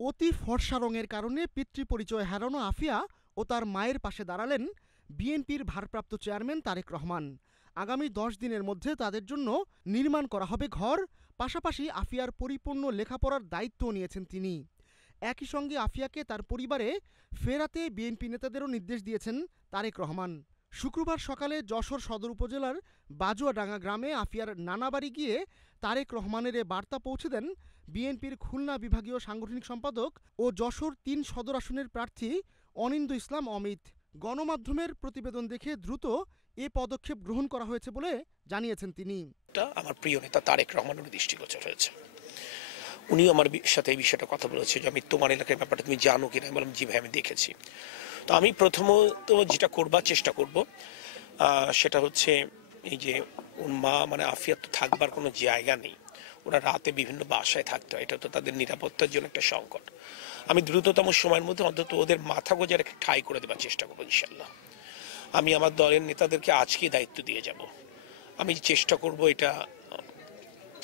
অতি ফর্সা রঙের কারণে পিতৃপরিচয় হারানো আফিয়া ও তার মায়ের পাশে দাঁড়ালেন বিএনপির ভারপ্রাপ্ত চেয়ারম্যান তারেক রহমান। আগামী 10 দিনের মধ্যে তাদের জন্য নির্মাণ করা হবে ঘর। পাশাপাশি আফিয়ার পরিপূর্ণ লেখাপড়ার দায়িত্ব নিয়েছেন তিনি। একই সঙ্গে আফিয়াকে তার পরিবারে ফেরাতে বিএনপি নেতাদেরও নির্দেশ দিয়েছেন তারেক রহমান। শুক্রবার সকালে যশোর সদর উপজেলার বাজুয়াডাঙ্গা গ্রামে আফিয়ার নানা বাড়ি গিয়ে তারেক রহমানের এ বার্তা পৌঁছে দেন বিএনপির খুলনা বিভাগীয় সাংগঠনিক সম্পাদক ও যশোর ৩ সদর আসনের প্রার্থী অনিন্দ্য ইসলাম অমিত। গণমাধ্যমের প্রতিবেদন দেখে দ্রুত এ পদক্ষেপ গ্রহণ করা হয়েছে বলে জানিয়েছেন তিনি। আমার প্রিয় নেতা তারেক রহমানের দৃষ্টিগোচর হয়েছে। উনি আমার সাথে এই বিষয়টা কথা বলেছে যে আমি তোমার এলাকার ব্যাপারটা তুমি জানো কিনা। আমি বললাম জি ভাই, আমি দেখেছি। তো আমি প্রথমত যেটা করবার চেষ্টা করব সেটা হচ্ছে এই যে ওর মা মানে আফিয়ার তো থাকবার কোনো জায়গা নেই, ওরা রাতে বিভিন্ন বাসায় থাকতে হয়, এটা তো তাদের নিরাপত্তার জন্য একটা সংকট। আমি দ্রুততম সময়ের মধ্যে অন্তত ওদের মাথা গোজার একটা ঠাঁই করে দেওয়ার চেষ্টা করবো ইনশাল্লাহ। আমি আমার দলের নেতাদেরকে আজকে দায়িত্ব দিয়ে যাব। আমি চেষ্টা করব এটা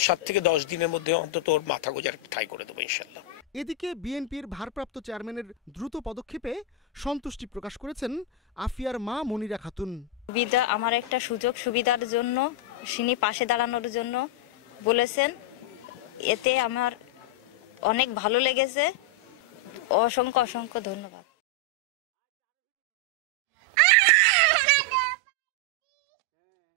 7 থেকে 10 দিনের মধ্যে অন্তত ওর মাথা গোজার ঠাঁই করে দেবো ইনশাল্লাহ। এদিকে বিএনপির ভারপ্রাপ্ত চেয়ারম্যানের দ্রুত পদক্ষেপে সন্তুষ্টি প্রকাশ করেছেন আফিয়ার মা মনিরা খাতুন। আমার একটা সুযোগ সুবিধার জন্য তিনি পাশে দাঁড়ানোর জন্য বলেছেন, এতে আমার অনেক ভালো লেগেছে। অসংখ্য অসংখ্য ধন্যবাদ।